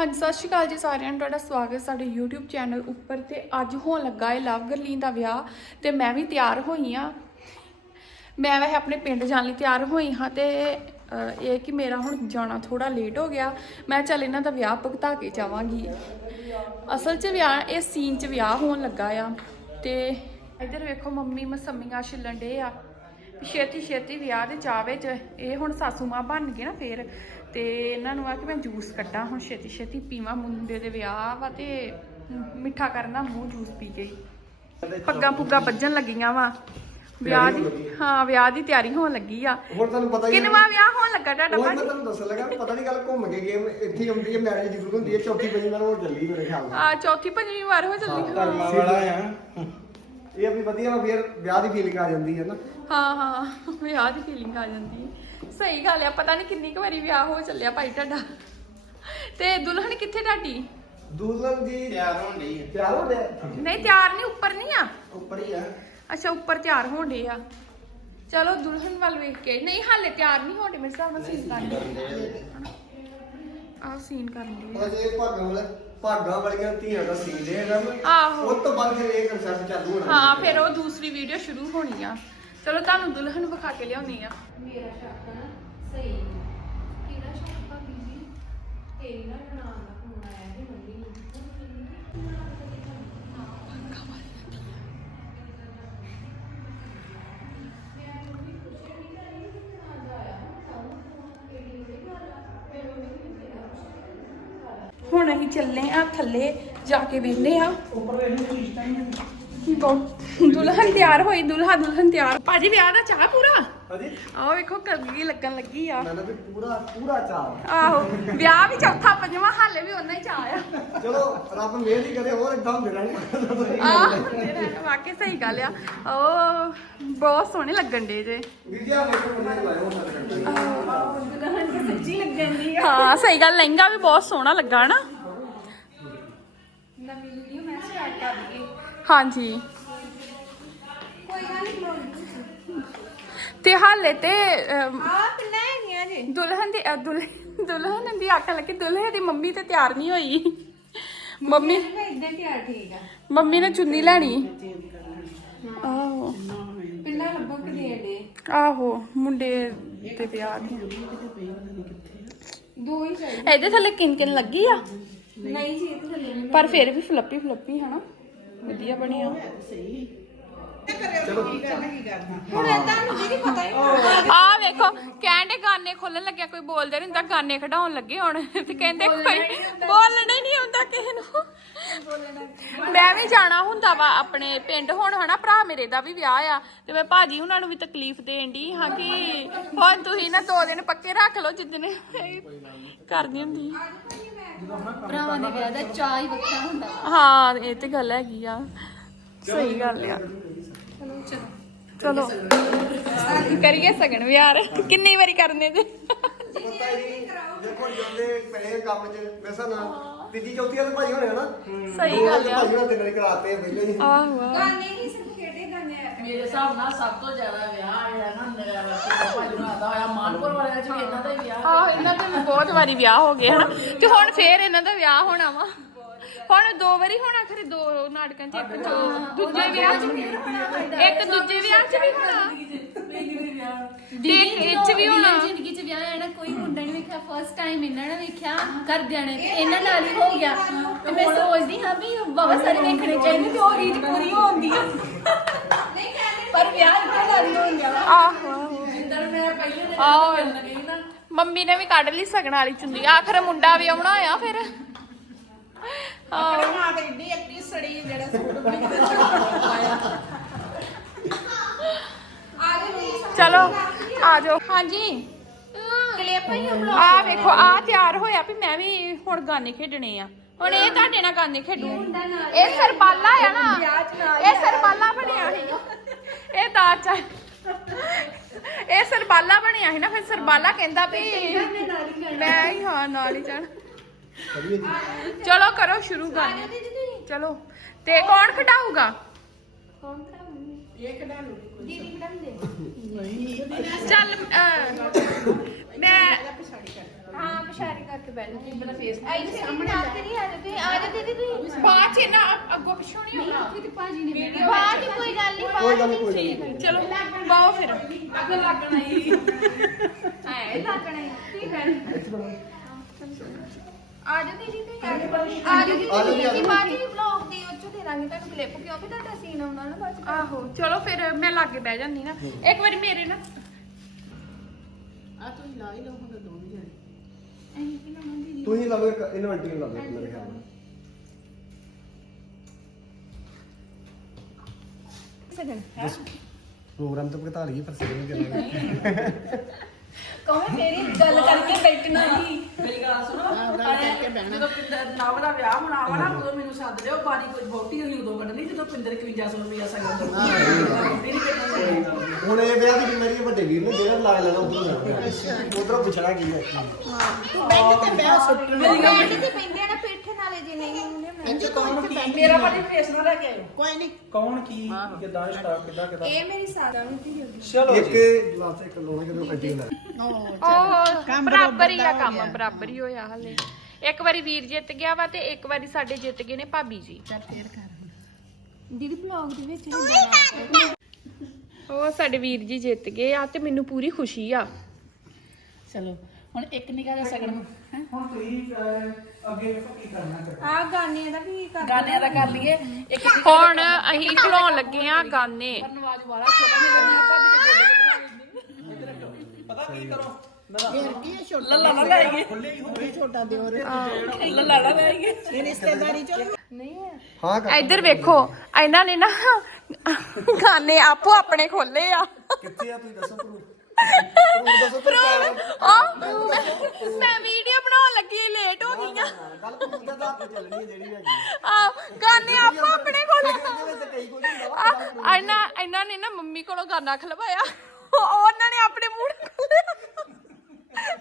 ਹਾਂਜੀ, ਸਤਿ ਸ਼੍ਰੀ ਅਕਾਲ ਜੀ ਸਾਰਿਆਂ ਨੂੰ। ਤੁਹਾਡਾ ਸਵਾਗਤ ਸਾਡੇ YouTube ਚੈਨਲ ਉੱਪਰ ਤੇ ਅੱਜ ਹੋਣ ਲੱਗਾ ਹੈ ਲਵ ਗਰਲੀਨ ਦਾ ਵਿਆਹ ਤੇ ਮੈਂ ਵੀ ਤਿਆਰ ਹੋਈ ਆ ਮੈਂ ਵੈਸੇ ਆਪਣੇ ਪਿੰਡ ਜਾਣ ਲਈ ਤਿਆਰ ਹੋਈ ਹਾਂ ਤੇ ਇਹ ਕਿ ਮੇਰਾ ਹੁਣ ਜਾਣਾ ਥੋੜਾ ਲੇਟ ਹੋ ਗਿਆ। ਮੈਂ ਚੱਲ ਇਹਨਾਂ ਦਾ ਵਿਆਹ ਭੁਗਤਾ ਕੇ ਜਾਵਾਂਗੀ। ਅਸਲ 'ਚ ਵਿਆਹ, ਇਹ ਸੀਨ 'ਚ ਵਿਆਹ ਹੋਣ ਲੱਗਾ ਆ ਤੇ ਇੱਧਰ ਵੇਖੋ ਮੰਮੀ ਮਸੰਮੀਆਂ ਛਿੱਲਣ ਡੇ ਆ। ਛੇਤੀ ਛੇਤੀ ਵਿਆਹ ਦੇ ਚਾਵੇ 'ਚ ਇਹ ਹੁਣ ਸਾਸੂ ਮਾਂ ਬਣ ਗਏ ਨਾ ਫੇਰ ਤੇ ਇਹਨਾਂ ਨੂੰ ਆ ਕਿ ਮੈਂ ਜੂਸ ਕੱਢਾਂ ਹੁਣ ਛੇਤੀ ਛੇਤੀ ਪੀਵਾਂ ਮੁੰਡੇ ਦੇ ਵਿਆਹ ਵਾ ਤੇ ਮਿੱਠਾ ਕਰਨਾ ਮੂੰਹ ਜੂਸ ਪੀ ਕੇ। ਪੱਗਾਂ ਪੁੱਗਾਂ ਵੱਜਣ ਲੱਗੀਆਂ ਵਾ। ਵਿਆਹ ਦੀ ਹਾਂ ਵਿਆਹ ਦੀ ਤਿਆਰੀ ਹੋਣ ਲੱਗੀ ਆ। ਹੁਣ ਤੁਹਾਨੂੰ ਪਤਾ ਹੀ ਕਿੰਨਵਾ ਵਿਆਹ ਹੋਣ ਲੱਗਾ ਤੁਹਾਡਾ ਉਹ ਮੈਂ ਭਾਜੀ? ਤੁਹਾਨੂੰ ਦੱਸਣ ਲੱਗਾ ਪਤਾ ਨਹੀਂ ਗੱਲ ਘੁੰਮ ਕੇ ਗੇਮ ਇੱਥੇ ਆਉਂਦੀ ਹੈ ਮੈਰਿਜ ਜ਼ਰੂਰ ਹੁੰਦੀ ਹੈ ਚੌਥੀ ਪੰਜਵੀਂ ਨਾਲ ਹੋ ਚੱਲੀ ਮੇਰੇ ਖਿਆਲ ਨਾਲ। ਆ ਚੌਥੀ ਪੰਜਵੀਂ ਵਾਰ ਹੋ ਚੱਲੀ ਹਾਂ ਧਰਮਾਂ ਵਾਲਾ ਆ। ਇਹ ਆਪਣੀ ਵਧੀਆ ਵਾ ਫਿਰ ਵਿਆਹ ਦੀ ਫੀਲਿੰਗ ਆ ਜਾਂਦੀ ਹੈ ਨਾ। ਹਾਂ ਹਾਂ ਵਿਆਹ ਦੀ ਫੀਲਿੰਗ ਆ ਜਾਂਦੀ ਹੈ। ਸਹੀ ਗੱਲ ਆ ਪਤਾ ਨਹੀਂ ਕਿੰਨੀ ਕੁ ਵਾਰੀ ਵਿਆਹ ਹੋ ਚੱਲਿਆ ਭਾਈ ਤੁਹਾਡਾ। ਤੇ ਦੁਲਹਨ ਕਿੱਥੇ ਤੁਹਾਡੀ? ਦੁਲਹਨ ਜੀ ਤਿਆਰ ਹੋਣ ਲਈ ਤਿਆਰ ਹੋ ਗਿਆ ਨਹੀਂ ਤਿਆਰ ਨਹੀਂ ਉੱਪਰ ਨਹੀਂ ਆ? ਉੱਪਰ ਹੀ ਆ। ਅੱਛਾ ਉੱਪਰ ਤਿਆਰ ਹੋਣ ਡੇ ਆ। ਚਲੋ ਦੁਲਹਨ ਵੱਲ ਵੇਖ ਕੇ। ਨਹੀਂ ਹਾਲੇ ਤਿਆਰ ਨਹੀਂ ਹੋਣੇ ਮੇਰੇ ਹਿਸਾਬ ਨਾਲ ਸੀਨ ਕਰਨ ਆਹ ਸੀਨ ਕਰਨ ਦੇ ਅਜੇ ਭਾਗਾਂ ਵਾਲੇ। ਭਾਗਾਂ ਵਾਲੀਆਂ ਧੀਆਂ ਦਾ ਸੀਨ ਦੇ ਨਾ ਆਹੋ। ਉਸ ਤੋਂ ਬਾਅਦ ਫਿਰ ਇਹ ਕਨਸੈਪਟ ਚਾਲੂ ਹੋਣਾ। ਹਾਂ ਫਿਰ ਉਹ ਦੂਸਰੀ ਵੀਡੀਓ ਸ਼ੁਰੂ ਹੋਣੀ ਆ। ਚਲੋ ਤੁਹਾਨੂੰ ਦੁਲਹਨ ਵਿਖਾ ਕੇ ਲਿਆਉਣੀ ਆ। ਮੇਰਾ ਸ਼ੱਕ ਨਾ ਸਹੀ ਹੈ ਕਿਹੜਾ ਸ਼ੱਕ ਭਾਬੀ ਜੀ ਤੇਰੀ ਨਾ ਨਨਾਣ ਦਾ ਫੋਨ ਆਇਆ ਸੀ ਮੰਮੀ ਨੂੰ। ਹੁਣ ਅਸੀਂ ਚੱਲੇ ਆ, ਥੱਲੇ ਜਾ ਕੇ ਵੇਖਦੇ ਆ। ਦੁਲਹਨ ਤਿਆਰ ਹੋਈ, ਦੁਲਹਾ ਦੁਲਹਨ ਤਿਆਰ। ਭਾਜੀ, ਵਿਆਹ ਦਾ ਚਾਹ ਪੂਰਾ? ਹਾਂਜੀ? ਆਹ ਵੇਖੋ ਕਲਗੀ ਲੱਗਣ ਲੱਗੀ ਆ। ਮੈਂ ਨਾ ਵੀ ਪੂਰਾ ਪੂਰਾ ਚਾਹ ਆਹੋ ਵਿਆਹ ਵੀ ਚੌਥਾ ਪੰਜਵਾਂ ਹਾਲੇ ਵੀ ਉਹਨਾਂ ਹੀ ਚਾਹ ਆ। ਚਲੋ ਰੱਬ ਮਿਹਰ ਹੀ ਕਰੇ ਹੋਰ ਇਦਾਂ ਹੁੰਦੇ ਰਹਿਣ ਆਹ ਵਾਕਈ ਸਹੀ ਗੱਲ ਆ। ਉਹ ਬਹੁਤ ਸੋਹਣੇ ਲੱਗਣ ਡੇ ਜੇ। ਵੀਰ ਜੀ ਆ ਵੇਖੋ ਮੁੰਡੇ ਲਾਇਓ ਹੁੰਦਾ ਤੇ ਸੱਚੀ ਲੱਗਣ ਦੀ ਹਾਂ ਸਹੀ ਗੱਲ ਲਹਿੰਗਾ ਵੀ ਬਹੁਤ ਸੋਹਣਾ ਲੱਗਾ ਨਾ ਨਵੀਂ ਵੀਡੀਓ ਮੈਂ ਸਟਾਰਟ ਕਰ ਦਈਏ। ਹਾਂਜੀ। ਕੋਈ ਗੱਲ ਨਹੀਂ ਤੇ ਹਾਲੇ ਤੇ ਅਮ, ਆ ਕਿੰਨਾ ਹੈਗੀਆਂ ਜੀ। ਦੁਲਹਨ ਦੀ ਅ, ਦੁਲ- ਦੁਲਹਨ ਦੀ ਆਖਣ ਲੱਗੀ। ਦੁਲਹੇ ਦੀ ਮੰਮੀ ਤੇ ਤਿਆਰ ਨਹੀਂ ਹੋਈ। ਮੰਮੀ ਮੈਂ ਇਦਾਂ ਤਿਆਰ ਠੀਕ ਆ। ਮੰਮੀ ਨੇ ਚੁੰਨੀ ਲੈਣੀ। ਆਹੋ। ਪਿੰਨਾ ਲੱਭੋ ਕਿ ਦੇ ਦੇ। ਆਹੋ ਮੁੰਡੇ ਤੇ ਵਿਆਹ ਦੀ ਦੋ ਹੀ ਚਾਹੀਦੇ। ਇਹਦੇ ਥੱਲੇ ਕਿਨ ਕਿਨ ਲੱਗੀ ਆ? ਨਹੀਂ ਜੀ ਇਹ ਤਾਂ ਥੱਲੇ ਨਹੀਂ ਪਰ ਫਿਰ ਵੀ ਫਲੱਪੀ ਫਲੱਪੀ ਹਨਾ? ਵਧੀਆ ਹੁਣ ਨੂੰ ਪਤਾ ਹੀ ਆ ਵੇਖੋ ਕਹਿੰਦੇ ਗਾਨੇ ਖੋਲਣ ਲੱਗਿਆ ਕੋਈ ਬੋਲਦਾ ਨਹੀਂ ਹੁੰਦਾ ਗਾਨੇ ਖਡਾਉਣ ਲੱਗੇ ਹੁਣ। ਤੇ ਕਹਿੰਦੇ ਕੋਈ ਬੋਲਣਾ ਹੀ ਨਹੀਂ ਆਉਂਦਾ ਕਿਸੇ ਨੂੰ। ਮੈਂ ਵੀ ਜਾਣਾ ਹੁੰਦਾ ਵਾ ਆਪਣੇ ਪਿੰਡ ਹੁਣ ਹਨਾ ਭਰਾ ਮੇਰੇ ਦਾ ਵੀ ਵਿਆਹ ਆ। ਤੇ ਮੈਂ ਭਾਜੀ ਉਹਨਾਂ ਨੂੰ ਵੀ ਤਕਲੀਫ ਦੇਣ ਦੀ ਹਾਂ ਕਿ ਹੁਣ ਤੁਸੀਂ ਨਾ ਦੋ ਦਿਨ ਪੱਕੇ ਰੱਖ ਲਓ ਜਿੱਦਣ ਕਰਦੀ ਹੁੰਦੀ। ਭਰਾਵਾਂ ਦੇ ਵਿਆਹ ਦਾ ਚਾਹ ਹੀ ਵੱਖਰਾ ਹੁੰਦਾ। ਹਾਂ ਇਹ ਤੇ ਗੱਲ ਹੈਗੀ ਆ। ਸਹੀ ਗੱਲ ਆ। ਚਲੋ ਕਰੀਏ ਸਗਣ ਵਿਆਹ। ਕਿੰਨੀ ਵਾਰੀ ਕਰਨੇ ਪਤਾ ਨਹੀਂ ਦੇਖੋ ਜਾਂਦੇ ਪਏ ਕੰਮ 'ਚ ਵੈਸਾ ਨਾ ਤੀਜੀ ਚੌਥੀ ਵਾਲੇ ਭਾਈ ਹੋਣੇ ਹਨਾ ਸਹੀ ਗੱਲ ਆ। ਭਾਈ ਹੋਣੇ ਤੇ ਮੇਰੇ ਕਰਾਤੇ ਪਹਿਲੇ ਹੀ ਆਹੋ ਆਹੋ। ਗਾਣੇ ਹੀ ਸਿਰਫ ਖੇਡੇ ਗਾਣੇ ਆ? ਮੇਰੇ ਹਿਸਾਬ ਨਾਲ ਸਭ ਤੋਂ ਜ਼ਿਆਦਾ ਵਿਆਹ ਜਿਹੜਾ ਨਾ ਮੇਰਾ ਵਰਤੀ ਭਾਈ ਹੋਣਾ ਦਾ ਹੋਇਆ ਮਾਨਪੁਰ ਵਾਲਿਆਂ ਚ ਵੀ ਇਹਨਾਂ ਦਾ ਹੀ ਵਿਆਹ। ਆਹੋ ਇਹਨਾਂ ਦੇ ਵੀ ਬਹੁਤ ਵਾਰੀ ਵਿਆਹ ਹੋ ਗਏ ਹਨਾ ਤੇ ਹੁਣ ਫੇਰ ਇਹਨਾਂ ਦਾ ਵਿਆਹ ਹੋਣਾ ਵਾ। ਹੁਣ ਦੋ ਵਾਰੀ ਹੋਣਾ ਖਰੇ ਦੋ ਨਾਟਕਾਂ ਚ ਇੱਕ ਦੂਜੇ ਵਿਆਹ ਚ ਵੀ ਇੱਕ ਦੂਜੇ ਵਿਆਹ ਚ ਵੀ ਹੋਣਾ। ਇੱਕ ਇਹ ਚ ਵੀ ਹੋਣਾ। ਜ਼ਿੰਦਗੀ 'ਚ ਵਿਆਹ ਹੈ ਨਾ ਕੋਈ ਮੁੰਡਾ ਨਹੀਂ ਵੇਖਿਆ ਫਸਟ ਟਾਈਮ ਇਹਨਾਂ ਨੇ ਵੇਖਿਆ ਘਰਦਿਆਂ ਨੇ। ਤੇ ਇਹਨਾਂ ਨਾਲ ਹੀ ਹੋ ਗਿਆ। ਤੇ ਮੈਂ ਸੋਚਦੀ ਹਾਂ ਵੀ ਬਾਬਾ ਸਾਰੇ ਵੇਖਣੇ ਚਾਹੀਦੇ ਤੇ ਉਹ ਰੀਤ ਪੂਰੀ ਹੁੰਦੀ ਆ। ਪਰ ਵਿਆਹ ਇੱਥੇ ਨਾਲ ਹੀ ਹੋ ਗਿਆ ਵਾ। ਆਹੋ। ਆਹੋ ਜਿੱਦਣ ਮੈਂ ਪਹਿਲੇ ਦਿਨ ਆਹੋ। ਮਿਲਣ ਗਈ ਨਾ। ਮੰਮੀ ਨੇ ਵੀ ਕੱਢ ਲਈ ਸਗਣ ਵਾਲੀ ਚੁੰਨੀ। ਆਖਰ ਮੁੰਡਾ ਵੀ ਆਉਣਾ ਆ ਫਿਰ। ਆਹੋ। ਮਾਂ ਤੇ ਏਡੀ ਐਕਟੀ ਸੜੀ ਜਿਹੜਾ ਸੂਟ ਬਣੀ ਚਲੋ ਆ ਜਾਓ। ਹਾਂਜੀ। ਕਲਿੱਪ ਹੀ ਹਮ ਆ ਵੇਖੋ ਆ ਤਿਆਰ ਹੋਇਆ ਵੀ ਮੈਂ ਵੀ ਹੁਣ ਗਾਣੇ ਖੇਡਣੇ ਆ। ਹੁਣ ਇਹ ਤੁਹਾਡੇ ਨਾਲ ਗਾਣੇ ਖੇਡੂ। ਇਹ ਸਰਬਾਲਾ ਆ ਨਾ। ਇਹ ਸਰਬਾਲਾ ਬਣਿਆ ਸੀ। ਇਹ ਦਾਚ ਇਹ ਸਰਬਾਲਾ ਬਣਿਆ ਸੀ ਨਾ ਫਿਰ ਸਰਬਾਲਾ ਕਹਿੰਦਾ ਵੀ ਮੈਂ ਹੀ ਹਾਂ ਨਾਲ ਹੀ ਚੜ ਚਲੋ ਕਰੋ ਸ਼ੁਰੂ ਗਾਣੇ। ਚਲੋ। ਤੇ ਕੌਣ ਖਡਾਊਗਾ? ਕੌਣ ਕਰਾਉਂਗੀ ਇਹ ਕਿਹੜਾ ਲੂ ਦੀਦੀ ਕਢਾਉਂਦੇ ਚੱਲ ਅਹ, ਮੈਂ ਹਾਂ ਪਛਾੜੀ ਕਰਕੇ ਬੈਠ ਕੀ ਬੜਾ ਫੇਸ ਆਈ ਸਾਹਮਣੇ ਆ। ਤੇ ਨਹੀਂ ਆ ਜਾਂਦੇ ਆ ਜਾਂਦੇ। ਦੀਦੀ। ਤੁਸੀਂ ਬਾਅਦ ਚ ਨਾ ਅੱਗੋਂ ਪਿੱਛੋਂ ਨਹੀਂ ਹੋਣਾ ਤੇ ਭਾਜੀ ਨੇ ਬਾਅਦ ਚ ਕੋਈ ਗੱਲ ਨਹੀਂ ਕੋਈ ਗੱਲ ਨਹੀਂ ਕੋਈ ਗੱਲ ਨਹੀਂ। ਚਲੋ ਬਾਓ ਫਿਰ। ਅੱਗ ਲੱਗਣਾ ਹੀ। ਹੈ ਲੱਗਣਾ ਹੀ। ਠੀਕ ਹੈ ਆ ਜਾਓ ਦੀਦੀ ਤੇ ਆ ਜਾਓ ਆ ਜਾਓ ਆ ਜਾਓ ਜੀ, ਦੀਦੀ ਆ ਜਾਓ। ਬਾਅਦ ਵਲੌਗ ਦੇ ਉੱਚ ਦੇ ਦਾਂਗੇ ਤੁਹਾਨੂੰ ਕਲਿੱਪ ਕਿਉਂਕਿ ਤੁਹਾਡਾ ਸੀਨ ਆਉਣਾ ਨਾ ਬਾਅਦ ਚ। ਆਹੋ ਚਲੋ ਫਿਰ ਮੈਂ ਲਾਗੇ ਬਹਿ ਜਾਂਦੀ ਨਾ। ਇੱਕ ਵਾਰੀ ਮੇਰੇ ਨਾ। ਆ ਤੁਸੀਂ ਲਾ ਹੀ ਲਓ ਹੁਣ ਦੋਵੇਂ ਜਣੇ। ਅਸੀਂ ਕੀ ਲਾਵਾਂ ਦੀਦੀ? ਤੁਸੀਂ ਲਾਓ ਇੱਕ ਇਹਨਾਂ ਆਂਟੀ ਨੂੰ ਲਾ ਦਿਓ ਮੇਰੇ ਖਿਆਲ ਨਾਲ। ਪ੍ਰੋਗਰਾਮ ਤਾਂ ਭਗਤਾ ਲਈਏ ਪਰ ਸਿਰ ਨਹੀਂ ਕਰਨਾ ਕਹੋ ਮੇਰੀ ਗੱਲ ਕਰਕੇ ਬੈਠਣਾ ਹੀ। ਮੇਰੀ ਗੱਲ ਸੁਣੋ। ਜਦੋਂ ਪਿੰਦਰ ਨਵ ਦਾ ਵਿਆਹ ਹੋਣਾ ਵਾ ਨਾ ਉਦੋਂ ਮੈਨੂੰ ਸੱਦ ਲਿਓ ਬਾਰੀ ਕੋਈ ਬਹੁਤੀ ਹੋਈ ਉਦੋਂ ਕੱਢਣੀ ਜਦੋਂ ਪਿੰਦਰ 5100 ਰੁਪਇਆ ਦੋ ਬਹੁਤੀ ਨਹੀਂ ਕੱਢਣੀ ਹੁਣ ਇਹ ਵਿਆਹ ਦੀ ਜ਼ਿੰਮੇਵਾਰੀ ਵੱਡੇ ਵੀਰ ਨੇ ਜਿਹੜਾ ਲਾ ਲੈਣਾ ਉਧਰੋਂ ਜਾਣਾ। ਉਧਰੋਂ ਪੁੱਛਣਾ ਕੀ ਹੈ। ਬੈਠ ਤੇ ਪੈਂਦੇ ਆ ਨਾ ਪਿੱਠ ਨਾਲੇ ਜੇ ਨਹੀਂ ਹੁੰਦੇ ਮੈਂ ਮੇਰਾ ਭਾਜੀ ਫੇਸ ਨਾ ਲੈ ਕੇ ਆਇਓ। ਕੋਈ ਨਹੀਂ। ਕੌਣ ਕੀ ਕਿਦਾਂ ਸਟਾਰਟ ਕਿਦਾਂ ਕਿਦਾਂ? ਇਹ ਮੇਰੀ ਸਾਦਾ ਨੂੰ ਧੀ ਚਲੋ ਇੱਕ ਜੀ। ਗਲਾਸ ਇੱਕ ਲੋਣਾ ਕਿਦੋਂ ਕੱਢੀ ਹੁੰਦਾ ਉਹ ਬਰਾਬਰ ਹੀ ਆ ਕੰਮ ਬਰਾਬਰ ਹੀ ਹੋਇਆ ਹਲੇ। ਇੱਕ ਵਾਰੀ ਵੀਰ ਜਿੱਤ ਗਿਆ ਵਾ ਤੇ ਇੱਕ ਵਾਰੀ ਸਾਡੇ ਜਿੱਤ ਗਏ ਨੇ ਭਾਬੀ ਜੀ। ਦੀਦੀ ਦੇ ਵਿੱਚ ਉਹ ਸਾਡੇ ਵੀਰ ਜੀ ਜਿੱਤ ਗਏ ਆ ਤੇ ਮੈਨੂੰ ਪੂਰੀ ਖੁਸ਼ੀ ਆ। ਚਲੋ ਹੁਣ ਇੱਕ ਨਿਕਾ ਜਿਹਾ ਸਗਨ ਹੁਣ ਤੁਸੀਂ ਅਹ, ਅੱਗੇ ਵੇਖੋ ਕੀ ਕਰਨਾ ਫਿਰ ਆ ਗਾਣੇ ਦਾ ਵੀ ਕਰ ਗਾਣਿਆਂ ਦਾ ਕਰ ਲਈਏ। ਇੱਕ ਹੁਣ ਅਸੀਂ ਖਲਾਉਣ ਲੱਗੇ ਆ ਗਾਨੇ। ਨਵਾਜ ਵਾਲਾ ਛੋਟਾ ਨਹੀਂ ਕਰਨਾ ਭਾਬੀ ਦੇ ਗੋਡੇ ਤੇ ਬਿਠਾ ਪਤਾ ਕੀ ਕਰੋ? ਲੱਲਾ ਨਾ ਲਾਈਏ। ਖੁੱਲੇ ਹੀ। ਹੋਵੇ ਛੋਟਾ ਲੱਲਾ ਨਾ ਲਾਈਏ। ਹਾਂ। ਕਰ। ਇੱਧਰ ਵੇਖੋ ਇਹਨਾਂ ਨੇ ਨਾ ਗਾਨੇ ਆਪੋ ਆਪਣੇ ਖੋਲੇ ਆ। ਕਿੱਥੇ ਆ ਤੁਸੀਂ ਦੱਸੋ ਪ੍ਰੂਫ ਪ੍ਰੂਫ ਦੱਸੋ ਪ੍ਰੂਫ ਆ? ਮੈਂ ਵੀਡੀਓ ਬਣਾਉਣ ਲੱਗੀ ਲੇਟ ਹੋ ਗਈ ਆ ਗੱਲ ਪ੍ਰੂਫ ਦਾ ਤੇ ਚੱਲਣੀ ਹੈ ਜਿਹੜੀ ਹੈਗੀ ਹੈ। ਆ ਗਾਨੇ ਆਪੋ ਆਪਣੇ ਖੋਲੇ ਇਹਦੇ ਵਿੱਚ ਕਈ ਕੁਝ ਹੁੰਦਾ। ਆ ਇਹਨਾਂ ਇਹਨਾਂ ਨੇ ਨਾ ਮੰਮੀ ਕੋਲੋਂ ਗਾਨਾ ਖਲਵਾਇਆ। ਉਹ ਉਹਨਾਂ ਨੇ ਆਪਣੇ ਖੋਲਿਆ।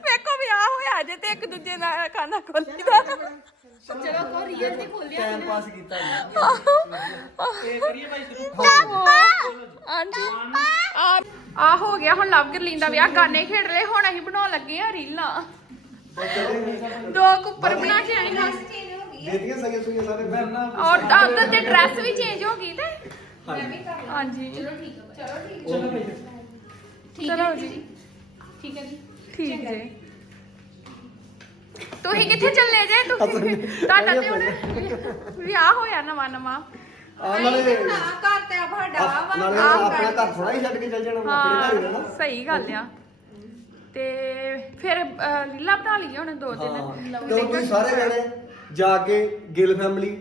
ਵੇਖੋ ਵਿਆਹ ਹੋਇਆ ਜੇ ਤੇ ਇੱਕ ਦੂਜੇ ਨਾਲ ਖਾਣਾ ਖੋਲੀਦਾ ਚਲੋ ਕੋ ਰੀਅਲ ਦੀ ਖੋਲਿਆ ਟਾਈਮ ਪਾਸ ਕੀਤਾ ਜੀ। ਇਹ ਕਰੀਏ ਭਾਈ ਸ਼ੁਰੂ ਹਾਂਜੀ ਆ ਆ ਹੋ ਗਿਆ ਹੁਣ ਲਵ ਗਰਲੀਨ ਦਾ ਵਿਆਹ ਗਾਨੇ ਖੇਡ ਰਹੇ ਹੁਣ ਅਸੀਂ ਬਣਾਉਣ ਲੱਗੇ ਆ ਰੀਲਾਂ। ਦੋ ਕੁੱਪਰ ਬਣਾ ਕੇ ਆਏ ਹਾਂ। ਦੇਦੀਆਂ ਸਗੀਆਂ ਸੁਈਆਂ ਸਾਰੇ ਮੈਂ ਔਰ ਅੰਦਰ ਤੇ ਡਰੈਸ ਵੀ ਚੇਂਜ ਹੋ ਗਈ ਤੇ। ਹਾਂਜੀ। ਚਲੋ ਠੀਕ ਹੈ ਚਲੋ ਠੀਕ ਚਲੋ ਭਾਈ। ਚਲੋ ਜੀ। ਠੀਕ ਹੈ ਜੀ। ਠੀਕ ਹੈ। ਤੁਸੀਂ ਕਿੱਥੇ ਚੱਲੇ ਜੇ? ਤੁਸੀਂ ਤੁਹਾਡਾ ਤੇ ਹੁਣ ਵਿਆਹ ਹੋਇਆ ਨਵਾਂ ਨਵਾਂ ਆ ਨਾਲੇ ਨਾ ਘਰ ਤੇ ਸਾਡਾ ਵਾ ਨਾਲੇ ਆਪਣਾ ਘਰ ਥੋੜਾ ਹੀ ਛੱਡ ਕੇ ਚੱਲ ਜਾਣਾ ਆਪਣੇ ਘਰ ਹੀ ਰਹਿਣਾ ਹਾਂ ਸਹੀ ਗੱਲ ਆ। ਤੇ ਫਿਰ ਅਹ, ਲੀਲਾ ਬਣਾ ਲਈ ਹੁਣ ਦੋ ਹਾਂ। ਦਿਨ? ਤੁਸੀਂ ਸਾਰੇ ਜਣੇ ਜਾ ਕੇ ਗਿੱਲ ਫੈਮਿਲੀ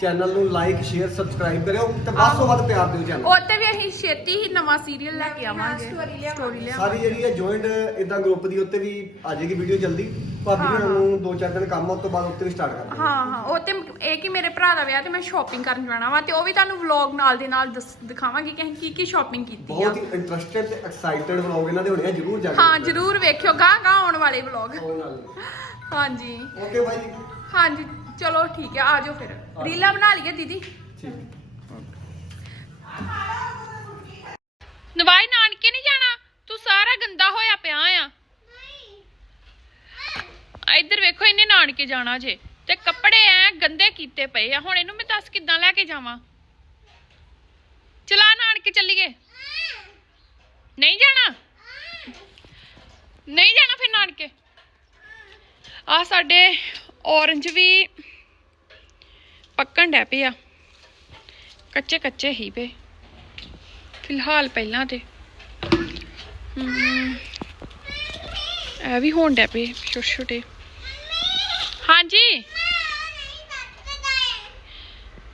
ਚੈਨਲ ਨੂੰ ਲਾਈਕ ਸ਼ੇਅਰ ਸਬਸਕ੍ਰਾਈਬ ਕਰਿਓ ਤੇ ਵੱਧ ਤੋਂ ਵੱਧ ਪਿਆਰ ਦਿਓ ਚੈਨਲ। ਉੱਤੇ ਵੀ ਅਸੀਂ ਛੇਤੀ ਹੀ ਨਵਾਂ ਸੀਰੀਅਲ ਲੈ ਕੇ ਆਵਾਂਗੇ। ਸਟੋਰੀ ਲਿਆ ਸਾਰੀ ਜਿਹੜੀ ਹੈ ਜੁਆਇੰਟ ਇਦਾਂ ਗਰੁੱਪ ਦੀ ਉੱਤੇ ਵੀ ਆ ਜਾਏਗੀ ਵੀਡੀਓ ਜਲਦੀ। ਭਾਬੀ ਹੁਣਾਂ ਨੂੰ ਦੋ ਚਾਰ ਦਿਨ ਕੰਮ ਉਸ ਤੋਂ ਬਾਅਦ ਉੱਤੇ ਵੀ ਸਟਾਰਟ ਕਰ ਹਾਂ ਹਾਂ। ਉਹ ਤੇ ਇਹ ਕਿ ਮੇਰੇ ਭਰਾ ਦਾ ਵਿਆਹ ਤੇ ਮੈਂ ਸ਼ਾਪਿੰਗ ਕਰਨ ਜਾਣਾ ਵਾ ਤੇ ਉਹ ਵੀ ਤੁਹਾਨੂੰ ਵਲੌਗ ਨਾਲ ਦੇ ਨਾਲ ਦਿਖਾਵਾਂਗੀ ਕਿ ਅਸੀਂ ਕੀ ਕੀ ਸ਼ਾਪਿੰਗ ਕੀਤੀ ਆ। ਬਹੁਤ ਹੀ ਇੰਟਰਸਟਿਡ ਤੇ ਐਕਸਾਈਟਡ ਵਲੌਗ ਇਹਨਾਂ ਦੇ ਹੋਣੇ ਆ ਜਰੂਰ ਜਾ ਕੇ ਹਾਂ ਜਰੂਰ ਵੇਖਿਓ ਗਾਂ ਗਾਂ ਆਉਣ ਵਾਲੇ। ਵਲੌਗ ਹਾਂਜੀ। ਓਕੇ ਬਾਈ ਹਾਂਜੀ। ਚਲੋ ਠੀਕ ਹੈ, ਆ ਜਾਓ ਫਿਰ। ਰੀਲਾ ਬਣਾ ਲਈਏ ਦੀਦੀ। ਨਵਾਈ ਨਾਨਕੇ ਨਹੀਂ ਜਾਣਾ? ਤੂੰ ਸਾਰਾ ਗੰਦਾ ਹੋਇਆ ਪਿਆ ਆ। ਇੱਧਰ ਵੇਖੋ, ਇਹਨੇ ਨਾਨਕੇ ਜਾਣਾ ਜੇ। ਤੇ ਕੱਪੜੇ ਐ ਗੰਦੇ ਕੀਤੇ ਪਏ ਆ। ਹੁਣ ਇਹਨੂੰ ਮੈਂ ਦੱਸ ਕਿੱਦਾਂ ਲੈ ਕੇ ਜਾਵਾਂ? ਚਲਾ ਨਾਨਕੇ ਚੱਲੀਏ। ਨਹੀਂ ਜਾਣਾ? ਨਹੀਂ ਜਾਣਾ ਫਿਰ ਨਾਨਕੇ? ਆ ਸਾਡੇ ਔਰੰਜ ਵੀ ਪੱਕਣ ਡੈ ਪਏ ਆ। ਕੱਚੇ ਕੱਚੇ ਹੀ ਪਏ। ਫਿਲਹਾਲ ਪਹਿਲਾਂ ਤੇ। ਇਹ ਵੀ ਹੋਣ ਡੈ ਪਏ ਛੋਟੇ ਛੋਟੇ। ਹਾਂਜੀ।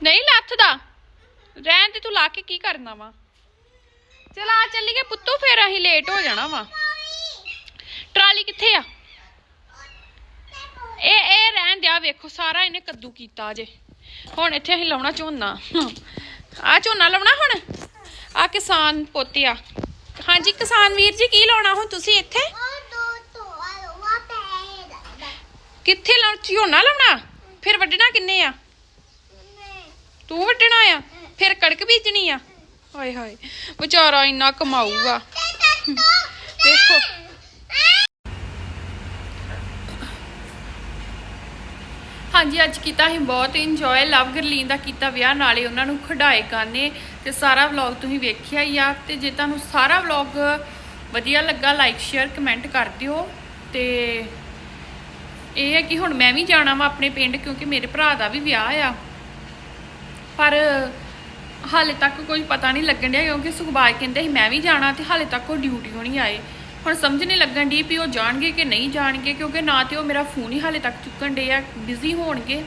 ਨਹੀਂ ਲੱਥਦਾ ਰਹਿਣ ਤੇ ਤੂੰ ਲਾ ਕੇ ਕੀ ਕਰਨਾ ਵਾ? ਚਲ ਆ ਚੱਲੀਏ ਪੁੱਤੂ, ਫੇਰ ਅਸੀਂ ਲੇਟ ਹੋ ਜਾਣਾ ਵਾ। ਟਰਾਲੀ ਕਿੱਥੇ ਆ ਇਹ ਦਿਆ ਵੇਖੋ ਸਾਰਾ ਇਹਨੇ ਕੱਦੂ ਕੀਤਾ ਜੇ ਹੁਣ ਇੱਥੇ ਅਸੀਂ ਲਾਉਣਾ ਝੋਨਾ। ਆ ਝੋਨਾ ਲਾਉਣਾ ਹੁਣ? ਆ ਕਿਸਾਨ ਪੋਤਿਆ। ਹਾਂਜੀ ਕਿਸਾਨ ਵੀਰ ਜੀ ਕੀ ਲਾਉਣਾ ਹੁਣ ਤੁਸੀਂ ਇੱਥੇ? ਕਿੱਥੇ ਲਾਉ ਝੋਨਾ ਲਾਉਣਾ? ਫਿਰ ਵੱਢਣਾ ਕਿੰਨੇ ਆ? ਤੂੰ ਵੱਢਣਾ ਆ? ਫਿਰ ਕਣਕ ਬੀਜਣੀ ਆ? ਹਾਏ ਹਾਏ ਵਿਚਾਰਾ ਇੰਨਾ ਕਮਾਊਗਾ। ਦੇਖੋ ਹਾਂਜੀ, ਅੱਜ ਕੀਤਾ ਅਸੀਂ ਬਹੁਤ ਇੰਜੋਏ ਲਵ ਗਰਲੀਨ ਦਾ ਕੀਤਾ ਵਿਆਹ, ਨਾਲੇ ਉਹਨਾਂ ਨੂੰ ਖੜਾਏ ਗਾਣੇ ਤੇ ਸਾਰਾ ਵਲੌਗ ਤੁਸੀਂ ਵੇਖਿਆ ਹੀ ਆ, ਤੇ ਜੇ ਤੁਹਾਨੂੰ ਸਾਰਾ ਵਲੌਗ ਵਧੀਆ ਲੱਗਾ ਲਾਈਕ ਸ਼ੇਅਰ ਕਮੈਂਟ ਕਰ ਦਿਓ, ਤੇ ਇਹ ਹੈ ਕਿ ਹੁਣ ਮੈਂ ਵੀ ਜਾਣਾ ਵਾ ਆਪਣੇ ਪਿੰਡ, ਕਿਉਂਕਿ ਮੇਰੇ ਭਰਾ ਦਾ ਵੀ ਵਿਆਹ ਆ। ਪਰ ਹਾਲੇ ਤੱਕ ਕੋਈ ਪਤਾ ਨਹੀਂ ਲੱਗਣ ਡਿਆ, ਕਿਉਂਕਿ ਸੁਖਬਾਜ ਕਹਿੰਦੇ ਸੀ ਮੈਂ ਵੀ ਜਾਣਾ, ਤੇ ਹਾਲੇ ਤੱਕ ਉਹ ਡਿਊਟੀੋਂ ਨਹੀਂ ਆਏ। ਹੁਣ ਸਮਝ ਨਹੀਂ ਲੱਗਣ ਦੀ ਵੀ ਉਹ ਜਾਣਗੇ ਕਿ ਨਹੀਂ ਜਾਣਗੇ, ਕਿਉਂਕਿ ਨਾ ਤੇ ਉਹ ਮੇਰਾ ਫੋਨ ਹੀ ਹਾਲੇ ਤੱਕ ਚੁੱਕਣ ਡੇ ਆ ਬਿਜ਼ੀ ਹੋਣਗੇ।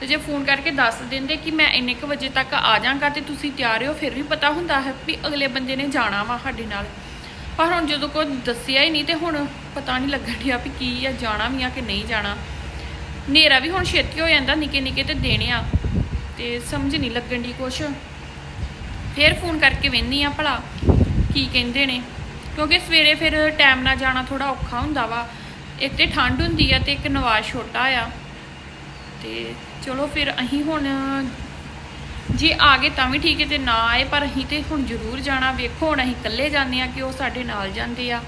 ਤੇ ਜੇ ਫੋਨ ਕਰਕੇ ਦੱਸ ਦਿੰਦੇ ਕਿ ਮੈਂ ਇੰਨੇ ਕੁ ਵਜੇ ਤੱਕ ਆ ਜਾਵਾਂਗਾ ਤੇ ਤੁਸੀਂ ਤਿਆਰ ਹੋ, ਫਿਰ ਵੀ ਪਤਾ ਹੁੰਦਾ ਹੈ ਵੀ ਅਗਲੇ ਬੰਦੇ ਨੇ ਜਾਣਾ ਵਾ ਸਾਡੇ ਨਾਲ। ਪਰ ਹੁਣ ਜਦੋਂ ਕੋਈ ਦੱਸਿਆ ਹੀ ਨਹੀਂ ਤੇ ਹੁਣ ਪਤਾ ਨਹੀਂ ਲੱਗਣ ਡਿਆ ਵੀ ਕੀ ਆ, ਜਾਣਾ ਵੀ ਆ ਕਿ ਨਹੀਂ ਜਾਣਾ। ਹਨੇਰਾ ਵੀ ਹੁਣ ਛੇਤੀ ਹੋ ਜਾਂਦਾ ਨਿੱਕੇ ਨਿੱਕੇ ਤੇ ਦੇਣੇ ਆ। ਤੇ ਸਮਝ ਨਹੀਂ ਲੱਗਣ ਦੀ ਕੁਛ। ਫੇਰ ਫੋਨ ਕਰਕੇ ਵੇਖਨੀ ਆ ਭਲਾ ਕੀ ਕਹਿੰਦੇ ਨੇ। ਕਿਉਂਕਿ ਸਵੇਰੇ ਫਿਰ ਟਾਈਮ ਨਾਲ ਜਾਣਾ ਥੋੜਾ ਔਖਾ ਹੁੰਦਾ ਵਾ। ਇੱਕ ਤੇ ਠੰਡ ਹੁੰਦੀ ਆ ਤੇ ਇੱਕ ਨਵਾਜ਼ ਛੋਟਾ ਆ। ਤੇ ਚਲੋ ਫਿਰ ਅਸੀਂ ਹੁਣ, ਜੇ ਆ ਗਏ ਤਾਂ ਵੀ ਠੀਕ ਹੈ ਤੇ ਨਾ ਆਏ, ਪਰ ਅਸੀਂ ਤੇ ਹੁਣ ਜ਼ਰੂਰ ਜਾਣਾ। ਵੇਖੋ ਹੁਣ ਅਸੀਂ ਇਕੱਲੇ ਜਾਂਦੇ ਆ ਕਿ ਉਹ ਸਾਡੇ ਨਾਲ ਜਾਂਦੇ ਆ।